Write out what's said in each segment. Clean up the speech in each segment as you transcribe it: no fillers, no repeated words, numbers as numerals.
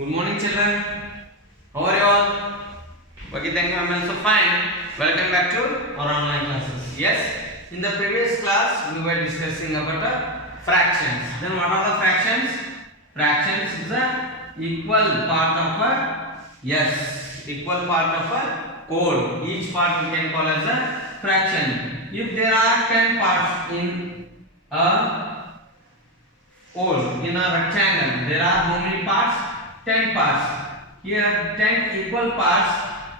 Good morning, children. How are you all? Okay, thank you. I'm also fine. Welcome back to our online classes. Yes, in the previous class we were discussing about fractions. Then what are the fractions? Fractions is a equal part of a equal part of a whole. Each part we can call as a fraction. If there are 10 parts in a whole, in a rectangle, there are how many parts? 10 parts. Here 10 equal parts.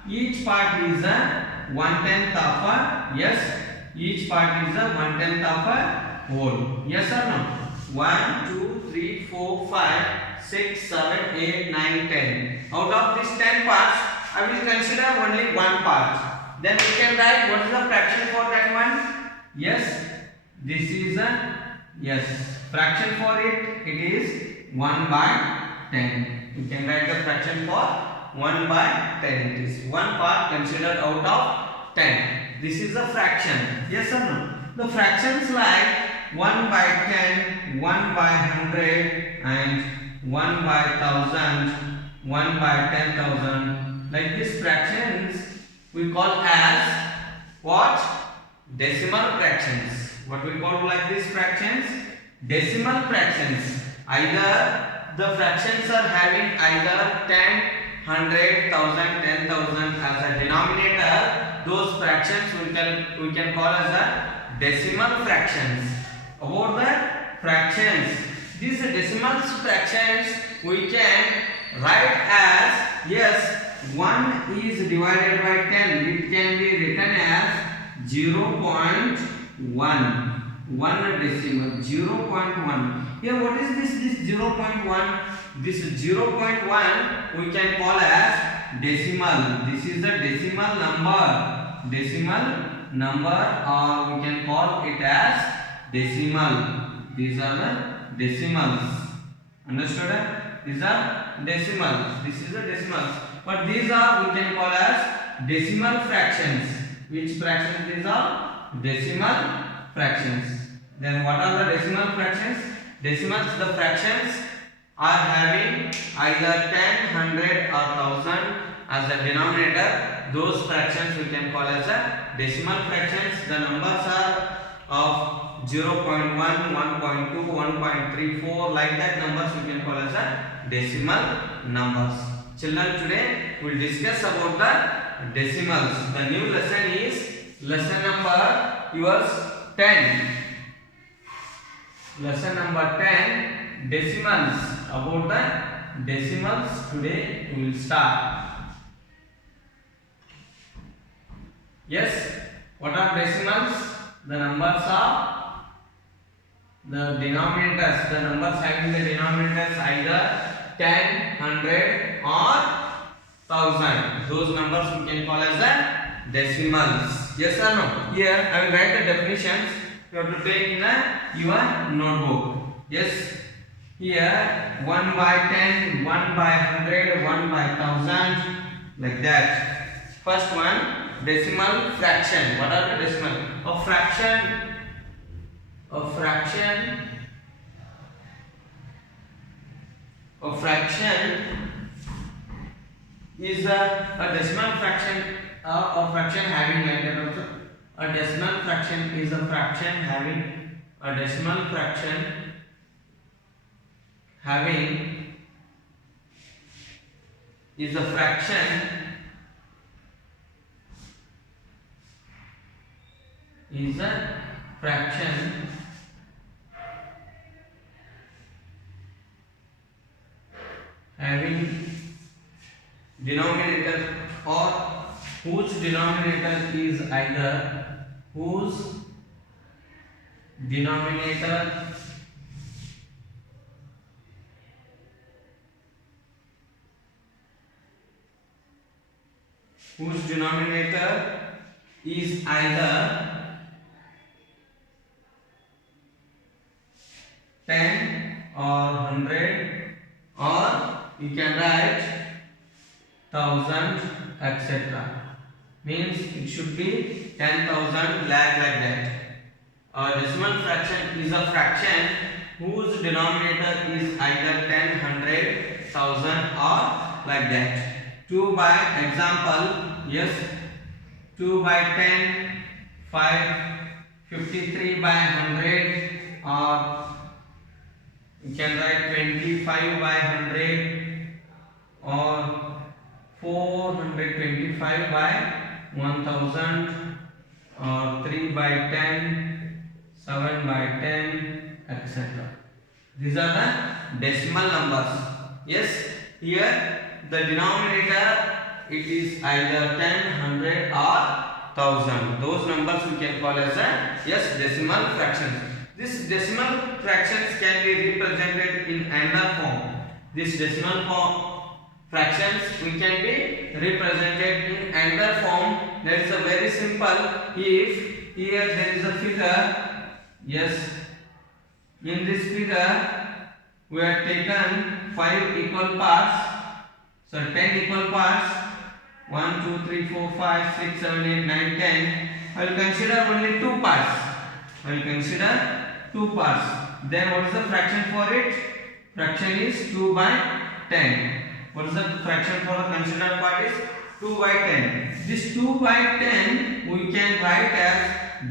Each part is a 1/10 of a each part is a 1/10 of a whole. Yes or no? 1, 2, 3, 4, 5, 6, 7, 8, 9, 10. Out of these 10 parts, I will consider only one part. Then we can write what is the fraction for that one? Yes, this is a fraction for it. It is 1/10. You can write the fraction for 1/10. It is one part considered out of 10. This is a fraction. Yes or no? The fractions like 1/10, 1/100, and 1/1000, 1/10,000. Like these fractions we call as what? Decimal fractions. What we call like these fractions? Decimal fractions. Either the fractions are having either 10, 100, 1000, 10,000 as a denominator. Those fractions we can call as a decimal fractions. About the fractions, these decimal fractions we can write as 1 is divided by 10. It can be written as 0.1. 1 decimal 0.1. Here what is this 0.1? This 0.1 we can call as decimal. This is the decimal number, or we can call it as decimal. These are the decimals. Understood? These are decimals. This is the decimals. But these are we can call as decimal fractions. Which fractions these are? Decimal fractions. Then what are the decimal fractions? Decimals, the fractions are having either 10, 100 or 1000 as a denominator. Those fractions we can call as a decimal fractions. The numbers are of 0.1, 1.2, 1.34, like that numbers we can call as a decimal numbers. Children, today we will discuss about the decimals. The new lesson is lesson number yours 10. Lesson number 10, decimals. About the decimals today we will start. Yes, what are decimals? The numbers are the denominators. The numbers having the denominators either 10, 100 or 1000. Those numbers we can call as the decimals. Yes or no? Here I will write the definitions. You have to take in your notebook. Yes. Here 1/10, 1/100, 1/1000, like that. First one, decimal fraction. What are the decimal? A fraction is a decimal fraction. A fraction having like that also. A decimal fraction is a fraction having a decimal fraction having is a fraction having denominator or whose denominator is either whose denominator is either 10 or 100, or you can write 1000, etc. Means it should be 10,000 like that. A decimal fraction is a fraction whose denominator is either 10, 100, 1000 1000 or like that. 2 by example, yes, 2 by 10, 5, 53 by 100, or you can write 25 by 100, or 425 by 1000, or 3 by 10, 7 by 10, etc. These are the decimal numbers. Yes, here the denominator, it is either 10, 100 or 1000. Those numbers we can call as a, yes, decimal fractions. This decimal fractions can be represented in another form. This decimal form fractions we can be represented in another form. That is a very simple. If here there is a figure, yes, in this figure we have taken 5 equal parts, so 10 equal parts, 1, 2, 3, 4, 5, 6, 7, 8, 9, 10. I will consider only 2 parts. I will consider 2 parts. Then what is the fraction for it? Fraction is 2 by 10. What is the fraction for the considered part is 2 by 10. This 2 by 10 we can write as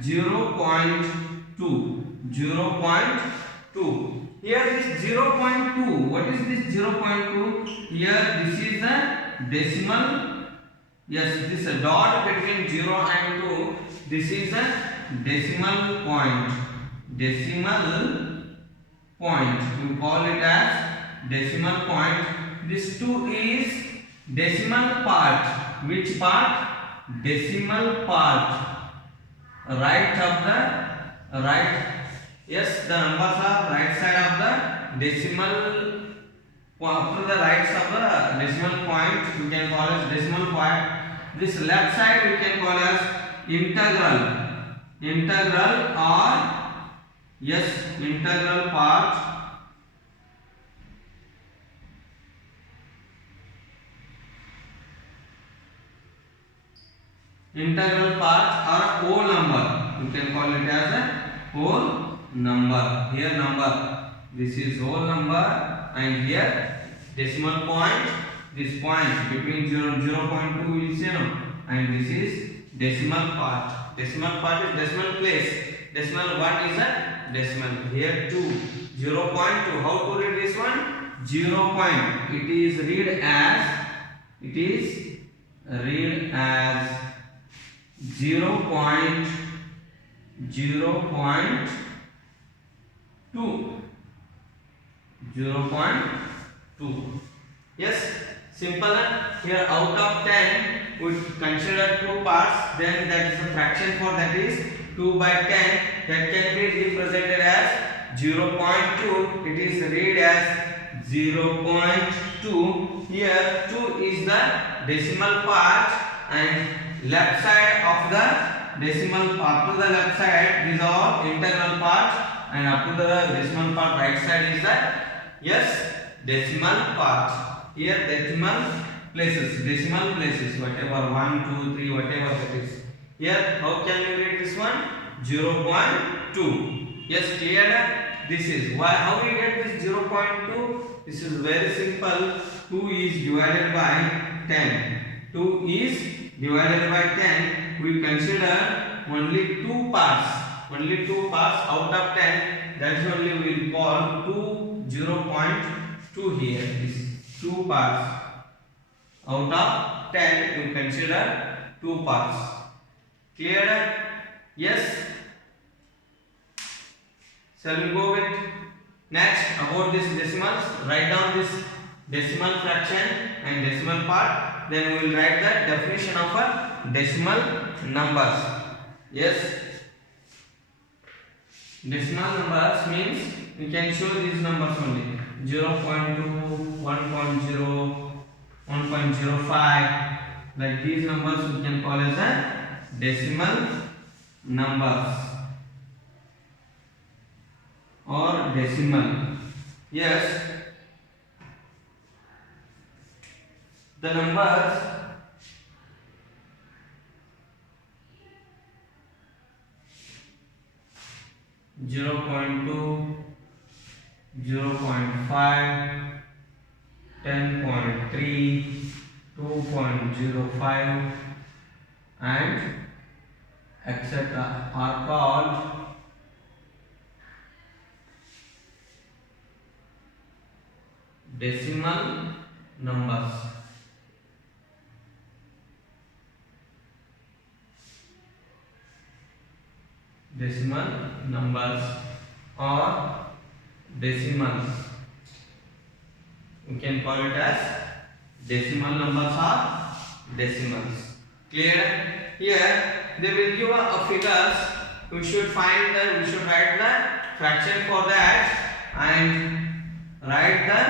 0.2. 0.2. Here this 0.2. What is this 0.2? Here this is the decimal. Yes, this is a dot between 0 and 2. This is a decimal point. Decimal point. We call it as decimal point. This 2 is decimal part. Which part? Decimal part. Right of the right. Yes, the numbers are right side of the decimal. After the right of the decimal point, we can call as decimal point. This left side we can call as integral. Integral or, yes, integral part. Integral part or whole number. You can call it as a whole number. Here number. This is whole number, and here decimal point. This point between 0 and 0.2 is 0, and this is decimal part. Decimal part is decimal place. Decimal 1 is a decimal. Here 2. 0.2. How to read this one? 0 point. It is read as 0.2. Yes, simple. Here out of 10 we consider 2 parts, then that is the fraction for that is 2 by 10. That can be represented as 0.2. It is read as 0.2. Here 2 is the decimal part, and left side of the decimal part, to the left side these are integral part, and up to the decimal part right side is the, yes, decimal part. Here decimal places, whatever 1, 2, 3, whatever that is. Here how can you read this one? 0.2. Yes, clear? This is why. How we get this 0.2? This is very simple. 2 is divided by 10. 2 is divided by 10. We consider only 2 parts. Only 2 parts out of 10. That's only we will call 0.2 here. This 2 parts. Out of 10, we consider 2 parts. Clear? Yes? Shall we go with next about this decimals? Write down this decimal fraction and decimal part. Then we will write the definition of a decimal numbers. Yes? Decimal numbers means we can show these numbers only. 0.2, 1.0, 1.05. Like these numbers we can call as a decimal numbers or decimal. Yes, the numbers (0.2), 0.5, 10.3, 2.05 and etc. are called decimal numbers. Decimal numbers or decimals. We can call it as decimal numbers or decimals. Clear? Here they will give a figures. We should write the fraction for that and write the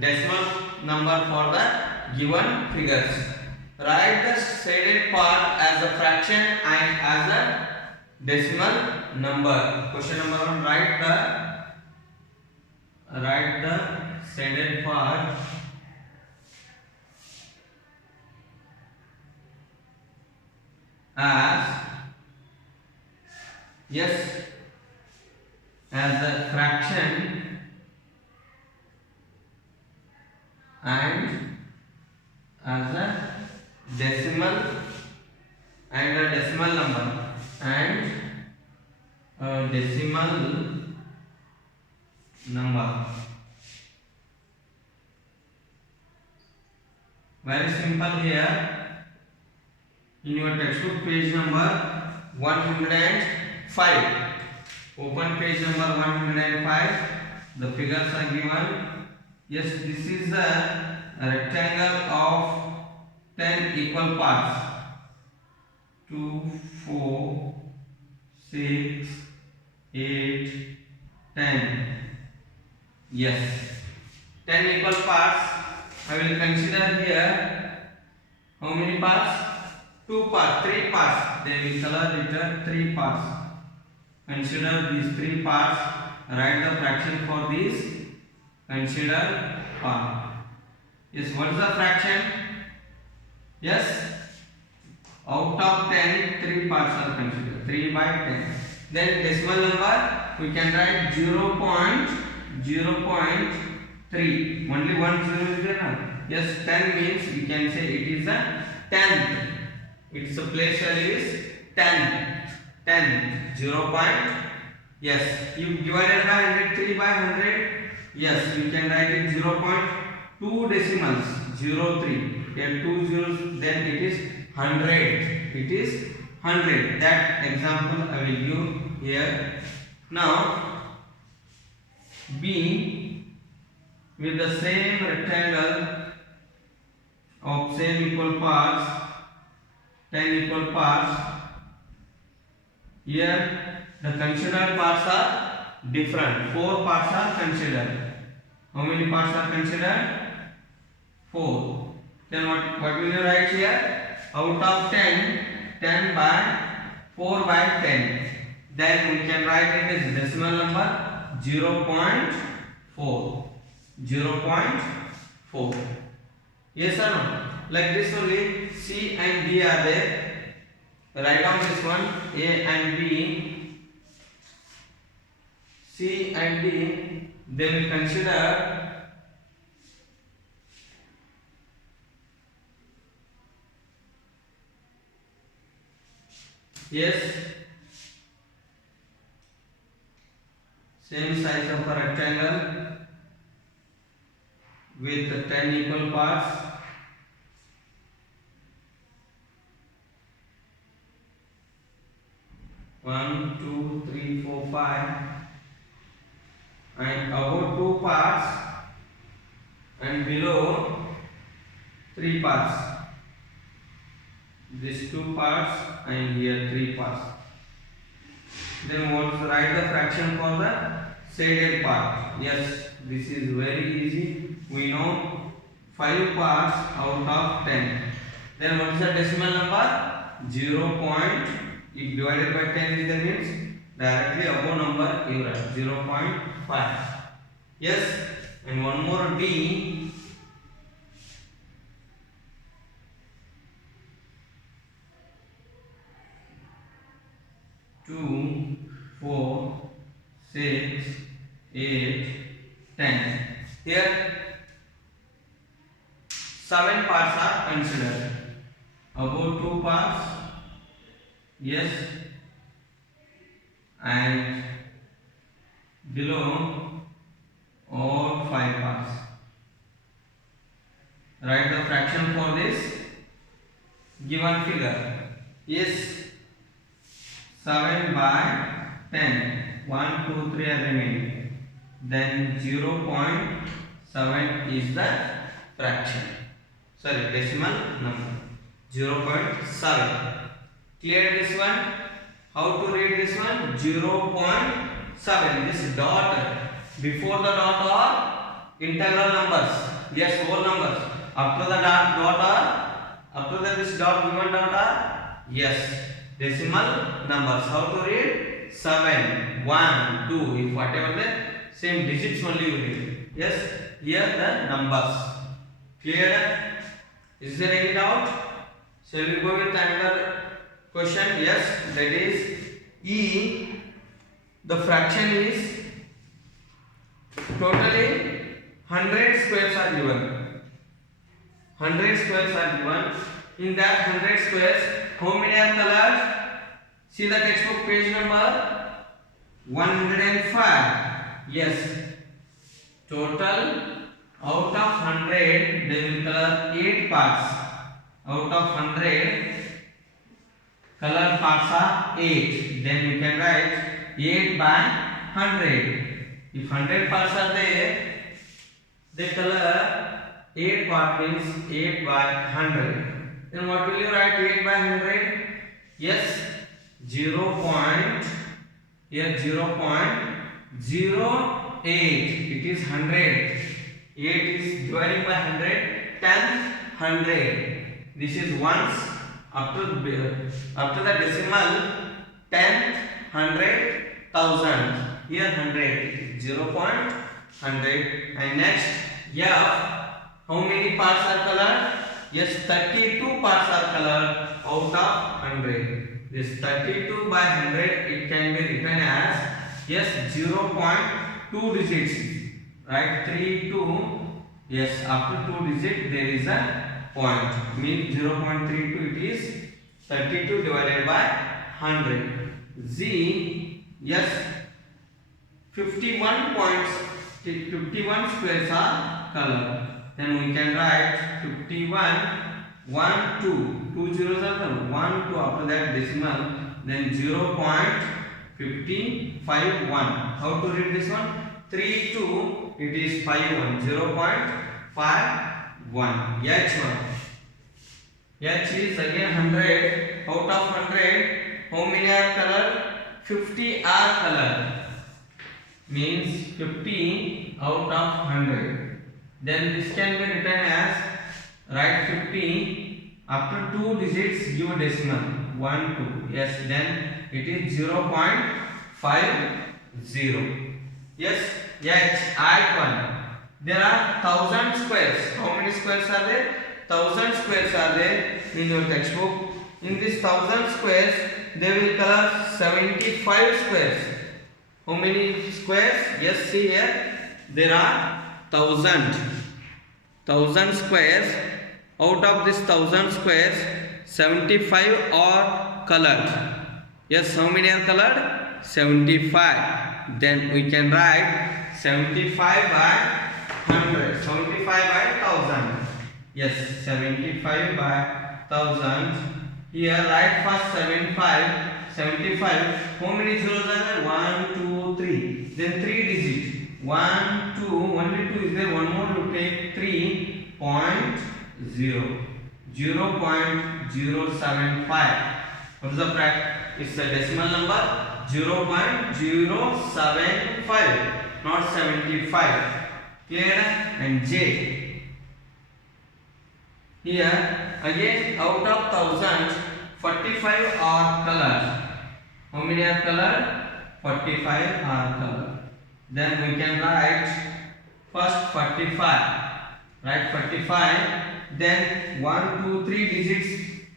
decimal number for the given figures. Write the shaded part as a fraction and as a decimal number. Question number 1. Write the shaded part as a fraction and as a decimal number and a decimal number. Very simple here. In your textbook, page number 105. Open page number 105. The figures are given. Yes, this is a rectangle of 10 equal parts. 2, 4, 6, 8, 10. Yes, 10 equal parts. I will consider here how many parts? 2 parts, 3 parts. They will color it 3 parts. Consider these 3 parts. Write the fraction for these. Consider part. Yes, what is the fraction? Yes, out of 10, 3 parts are considered. 3 by 10. Then decimal number we can write 0.3. Only 1 0 is there. Yes, 10 means we can say it is a tenth. Its place value is 10. 0. Yes, you divided by 100, 3 by 100. Yes, you can write it 0.2 decimals. 03. Here 2 zeros, then it is 100. It is 100. That example I will give here. Now B with the same rectangle of same equal parts, 10 equal parts. Here the considered parts are different. 4 parts are considered. How many parts are considered? 4. Then what will you write here? Out of 10, 10 by 4 by 10. Then we can write it as decimal number 0.4. 0.4. Yes or no? Like this only C and D are there. Write down this one. A and B. C and D. They will consider same size of a rectangle with 10 equal parts. One, two, three, four, 5, and above 2 parts and below 3 parts. These 2 parts and here 3 parts. Then write the fraction for the shaded part. Yes, this is very easy. We know 5 parts out of 10. Then what is the decimal number? 0. If divided by 10 is the means directly above number you write 0.5. Yes, and one more D. 2, 4, 6, 8, 10. Here 7 parts are considered. Above 2 parts, yes, and below all 5 parts. Write the fraction for this given figure. Yes, 7 by 10. 1, 2, 3 are remaining. Then 0.7 is the fraction. Sorry, decimal number. 0.7. Clear this one? How to read this one? 0.7. This dot before the dot are integral numbers. Yes, whole numbers. After the dot are after this dot given dot are yes decimal numbers. How to read? 7, 1, 2. If whatever the same digits only you read. Yes, here the numbers. Clear? Is there any doubt? Shall we go with another question? Yes, that is E. The fraction is totally 100 squares are given. 100 squares are given. In that 100 squares, how many are colored? See the textbook page number 105. Yes. Total out of 100 they will color 8 parts. Out of 100 color parts are 8. Then we can write 8 by 100. If 100 parts are there, they color 8 part means 8 by 100. Then what will you write 8 by 100? Yes, 0.08. It is 100. 8 is dividing by 100. 10, 100. This is ones. After the decimal 10, 100, 1000. Here 100. 0.100. And next F. How many parts are colored? Yes, 32 parts are colored out of 100. This 32 by 100 it can be written as yes 0.2 digits. Right? 3, 2. Yes, after 2 digits there is a point. Means 0.32 it is 32 divided by 100. Z. Yes, 51 points. 51 squares are colored. Then we can write 51, 1, 2. 2 zeros are there. 1, 2 after that decimal. Then 0.551. How to read this one? 3, 2. It is 51. 0.51. H1. H is again 100. Out of 100, how many are colored? 50 are colored. Means 50 out of 100. Then this can be written as write 50 after 2 digits give a decimal 1 2. Yes, then it is 0.50. Yes, add 1. There are 1000 squares. How many squares are there? 1000 squares are there in your textbook. In this 1000 squares, they will color 75 squares. How many squares? Yes, see here. There are 1000 squares. Out of this 1000 squares, 75 are colored. Yes, how many are colored? 75. Then we can write 75 by 100. 75 by 1000. Yes, 75 by 1000. Here write first 75. 75. How many zeros are there? 1, 2, 3. Then 3 digits. 1, 2, only 2 is there. One more you take 3.0. 0.075. What is the bracket? It's a decimal number. 0.075, not 75. Clear? And J. Here again out of 1000, 45 are colored. How many are colored? 45 are colored. Then we can write first 45. Write 45. Then 1, 2, 3 digits.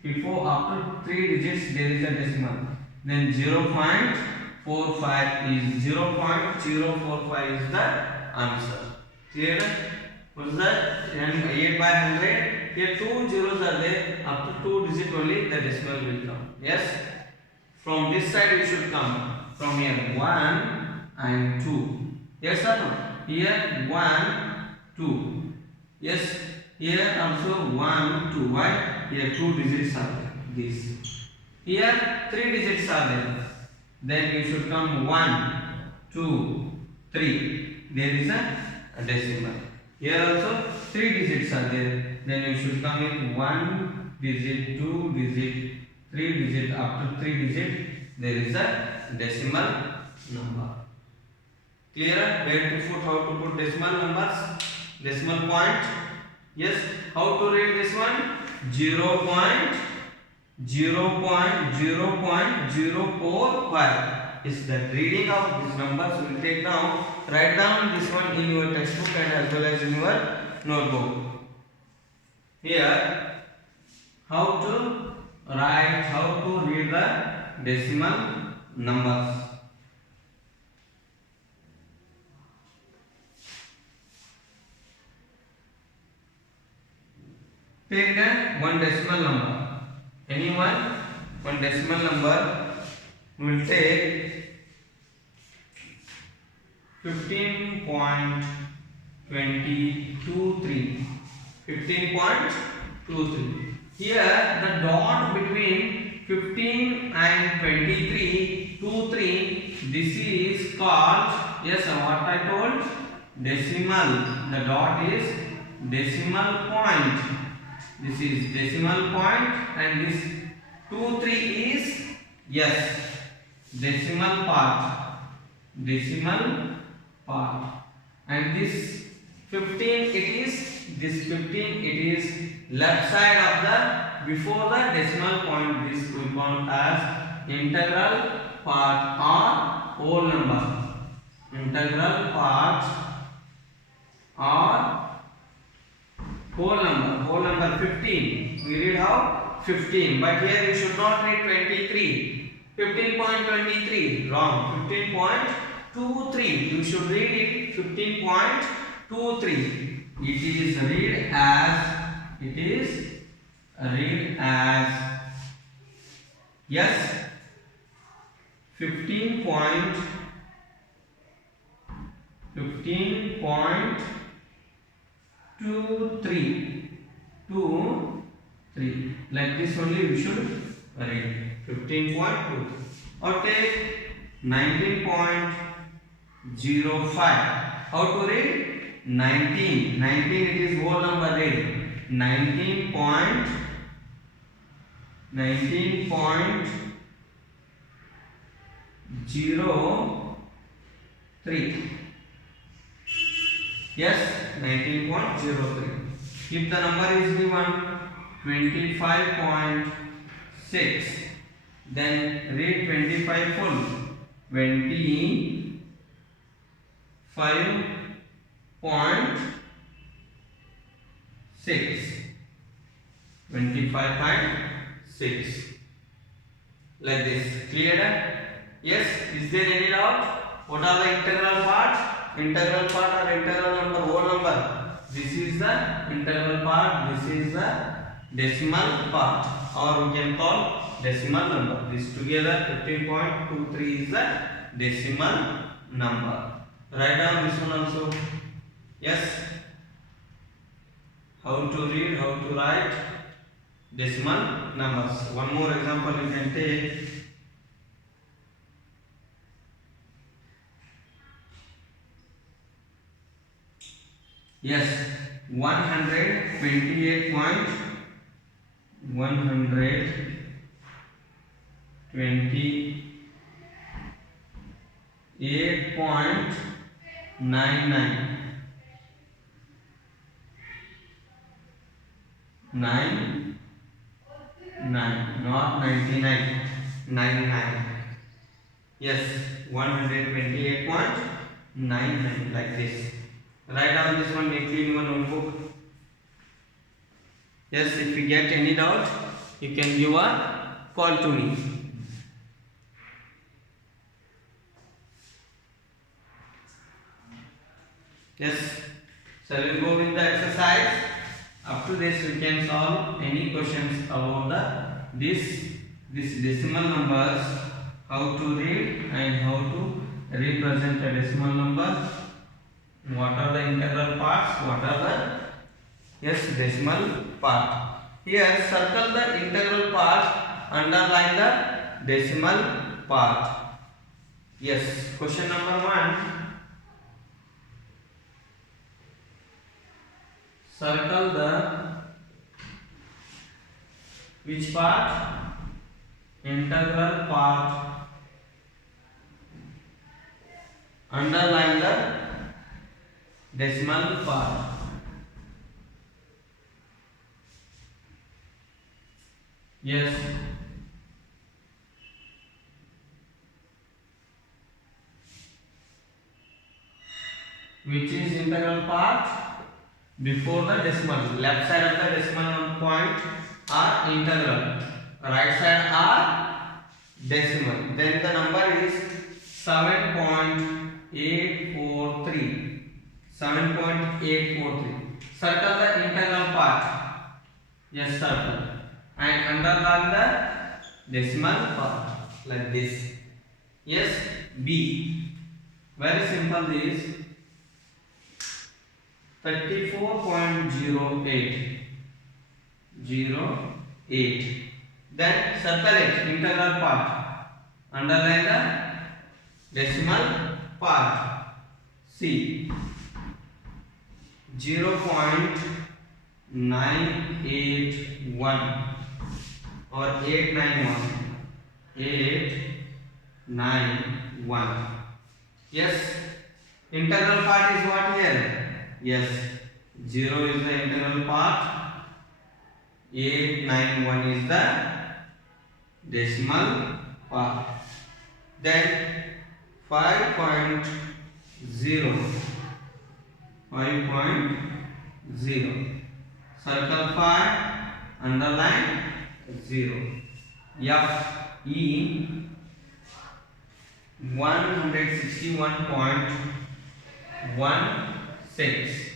Before after 3 digits there is a decimal. Then 0.45 is 0.045 is the answer. Clear? What is that? 8 by 100. Here 2 zeros are there. After 2 digit only the decimal will come. Yes. From this side you should come. From here 1 and 2. Yes or no? Here 1, 2. Yes. Here also 1, 2. Why? Here 2 digits are there. This. Here 3 digits are there. Then you should come 1, 2, 3. There is a decimal. Here also 3 digits are there. Then you should come in 1 digit, 2 digit, 3 digit. After 3 digit, there is a decimal number. Clear? Where to put, how to put decimal numbers? Decimal point. Yes. How to read this one? 0.0.0.045 is the reading of these numbers. We will take now. Write down this one in your textbook and as well as in your notebook. Here, how to write, how to read the decimal numbers. Take one decimal number. Anyone? One decimal number. We will take 15.223. 15.23. Here the dot between 15 and 23, 23. This is called, yes, what I told? Decimal. The dot is decimal point. This is decimal point and this 2, 3 is, yes, decimal part. Decimal part. And this 15 it is, this 15 it is left side of the, before the decimal point. This we call as integral part or whole number. Integral part or whole number. Whole number 15. We read how? 15. But here you should not read 23. 15.23. Wrong. 15.23. You should read it 15.23. It is read as yes 15.23 like this only we should read 15.23 or take 19.05. How to read? 19 it is whole number. Read 19.03. Yes, 19.03. If the number is given 25.6, then read 25 full. 25.6. 25.6 like this. Clear? Yes. Is there any doubt? What are the integral parts? Integral part or integral number, whole number. This is the integral part. This is the decimal part, or we can call decimal number. This together 15.23 is the decimal number. Write down this one also. Yes. How to read, how to write decimal numbers. One more example you can take. Yes, 128.99 not 99, 99. Yes, 128.99 like this. Write down this one neatly in your notebook. Yes, if you get any doubt, you can give a call to me. Yes, Shall we go with the exercise? Up to this we can solve any questions about this decimal numbers, how to read and how to represent a decimal number, what are the integral parts, what are the decimal part. Here circle the integral part, underline the decimal part. Yes, question number 1. Circle the which part? Integral part. Underline the decimal part. Yes. Which is integral part? Before the decimal. Left side of the decimal point are integral. Right side are decimal. Then the number is 7.843. 7.843. Circle the integral part. Yes, circle. And underline the decimal part like this. Yes, B. Very simple this. 34.08. 08. Then circle it, integral part. Underline the decimal part. C. 0.981 or 891. 891. Yes. Integral part is what here? Yes. 0 is the integral part. 891 is the decimal part. Then 5.0. 5.0. Circle 5, underline 0. F E 161.16.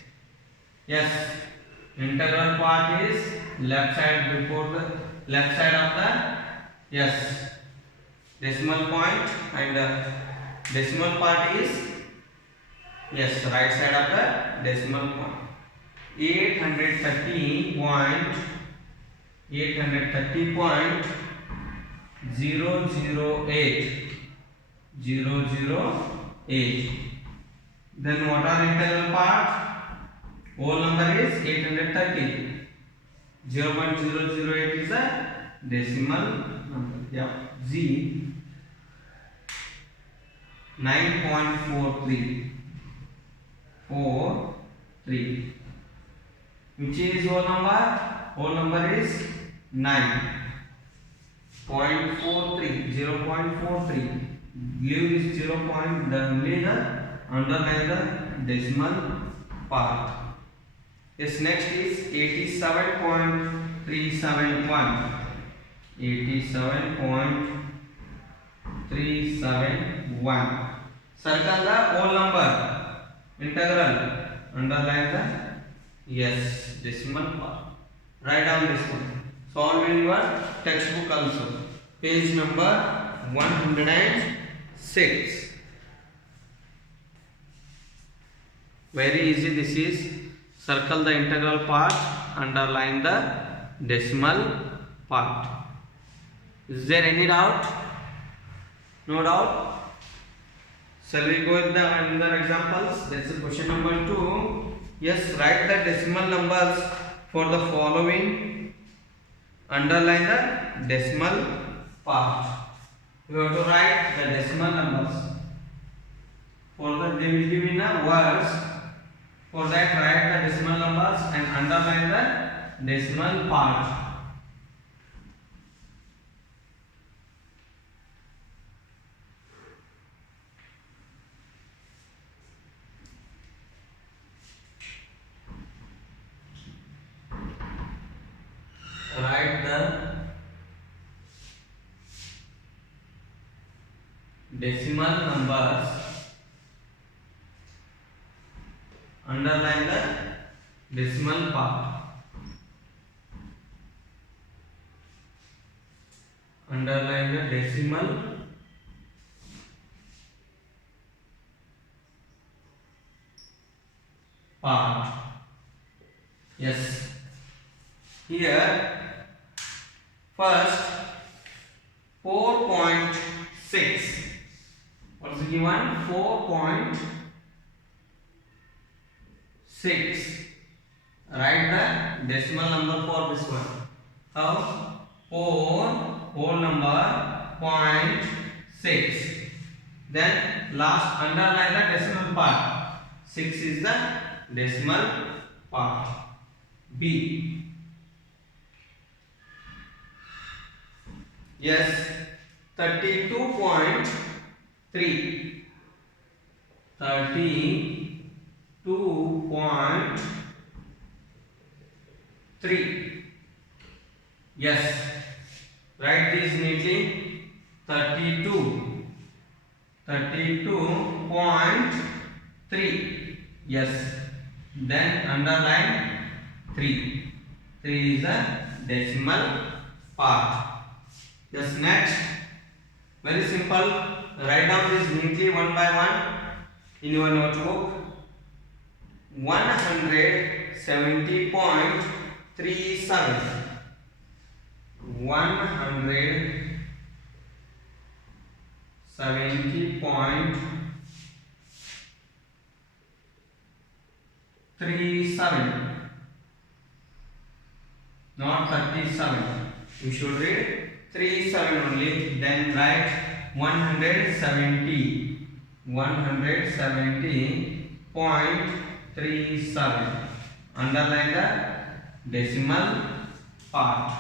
Yes, integral part is left side before the left side of the decimal point, and decimal part is right side of the decimal point. 830.008. Then what are integral part? Whole number is 830. 0.008 is a decimal number. Z 9.43. Which is whole number? Whole number is 9.43. 0.43. Give this 0 point, underline the decimal part. Yes, next is 87.371. 87.371. Circle the whole number. Integral. Underline the decimal part. Write down this one. Solve in your textbook also. Page number 106. Very easy this is. Circle the integral part, underline the decimal part. Is there any doubt? No doubt? Shall we go with the another examples? That's question number 2. Yes, write the decimal numbers for the following. Underline the decimal part. You have to write the decimal numbers. For that they will give in a words. For that write the decimal numbers and underline the decimal part. Write the decimal numbers, underline the decimal part. Underline the decimal part. Yes. Here first 4.6. What's the given? 4.6. Write the decimal number for this one. How? 4 whole number 0.6. Then last underline the decimal part. 6 is the decimal part. B. Yes, 32.3. 32.3. Yes, write this neatly. 32.3. Yes, then underline 3. 3 is the decimal part. Yes, next, very simple. Write down this neatly one by one in your notebook. 170.37. 170.37. Not 37. You should read 37 only. Then write 170.37. Underline the decimal part.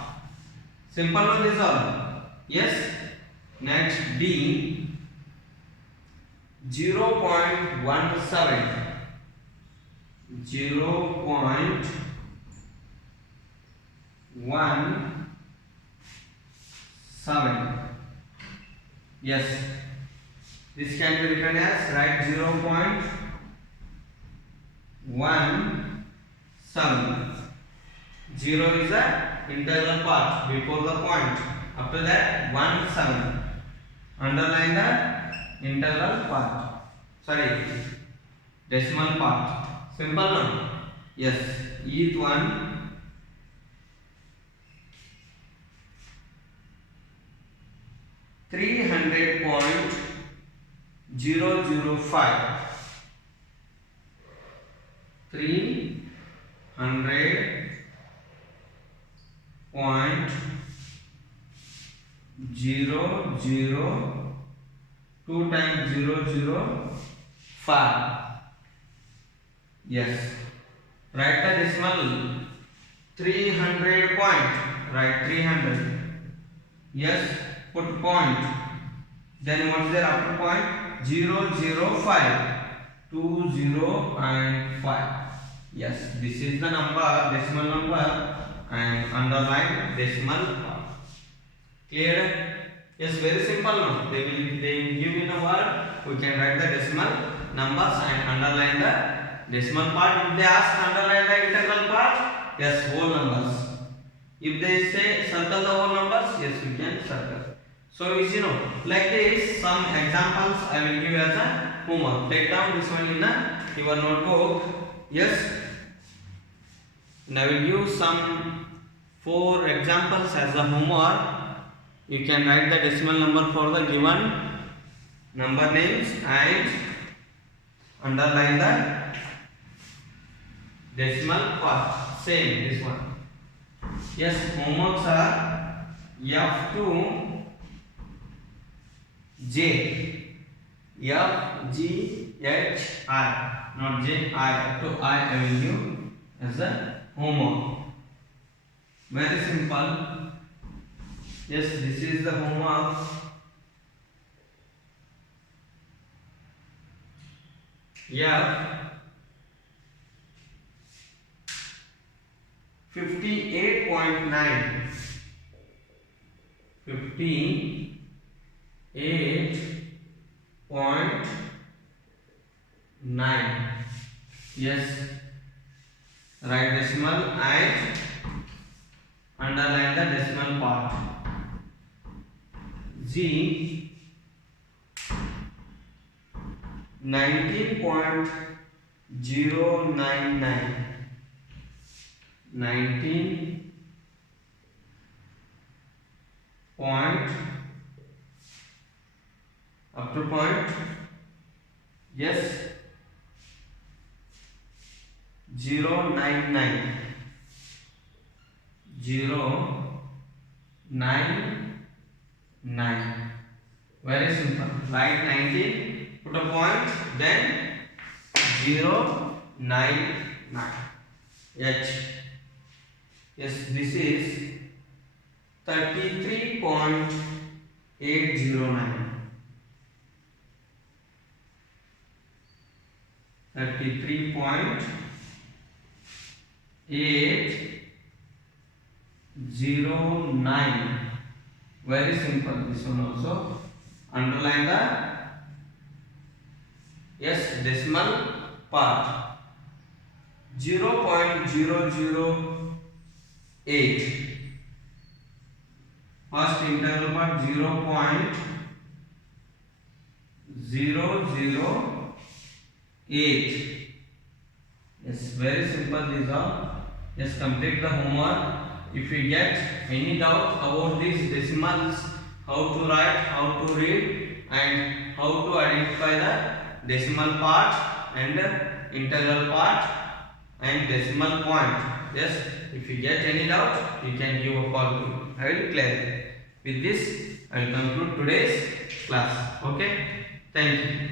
Simple one is all. Yes. Next D. 0.17. 0.17. Yes, this can be written as write 0.17. 0 is the integral part before the point. After that 17. Underline the integral part. Sorry, decimal part. Simple one. Yes, each one. 300.005. 300.002 times 005. Yes. Write the decimal 300 point. Write 300. Yes. Put point. Then what is there after point? 005. 2, 0 and 5. Yes. This is the number, decimal number, and underline decimal part. Clear? Yes, very simple now. They give in a word. We can write the decimal numbers and underline the decimal part. If they ask underline the integral part, yes, whole numbers. If they say circle the whole numbers, yes, we can circle. So easy, no? Like this, some examples I will give as a homework. Take down this one in your notebook. Yes, and I will give some 4 examples as a homework. You can write the decimal number for the given number names and underline the decimal part. Same this one. Yes, homeworks are F to J. F, G, H, I. Not J, I. Up to I will give as a homework. Very simple. Yes, this is the homework. F 58.9. 58.9. Yes. Write decimal and underline the decimal part. G 19.099. 19 point up to point, yes, 099. 099. Very simple. Write 19, put a point, then 099. H. Yes, this is 33.809. 33.809. Very simple. This one also. Underline the, yes, decimal part. 0.008. First integral part 0.008. Yes, very simple. These are. Just complete the homework. If you get any doubt about these decimals, how to write, how to read, and how to identify the decimal part and integral part and decimal point. Yes, if you get any doubt, you can give a call to me. I will clear it. With this, I will conclude today's class. Okay, thank you.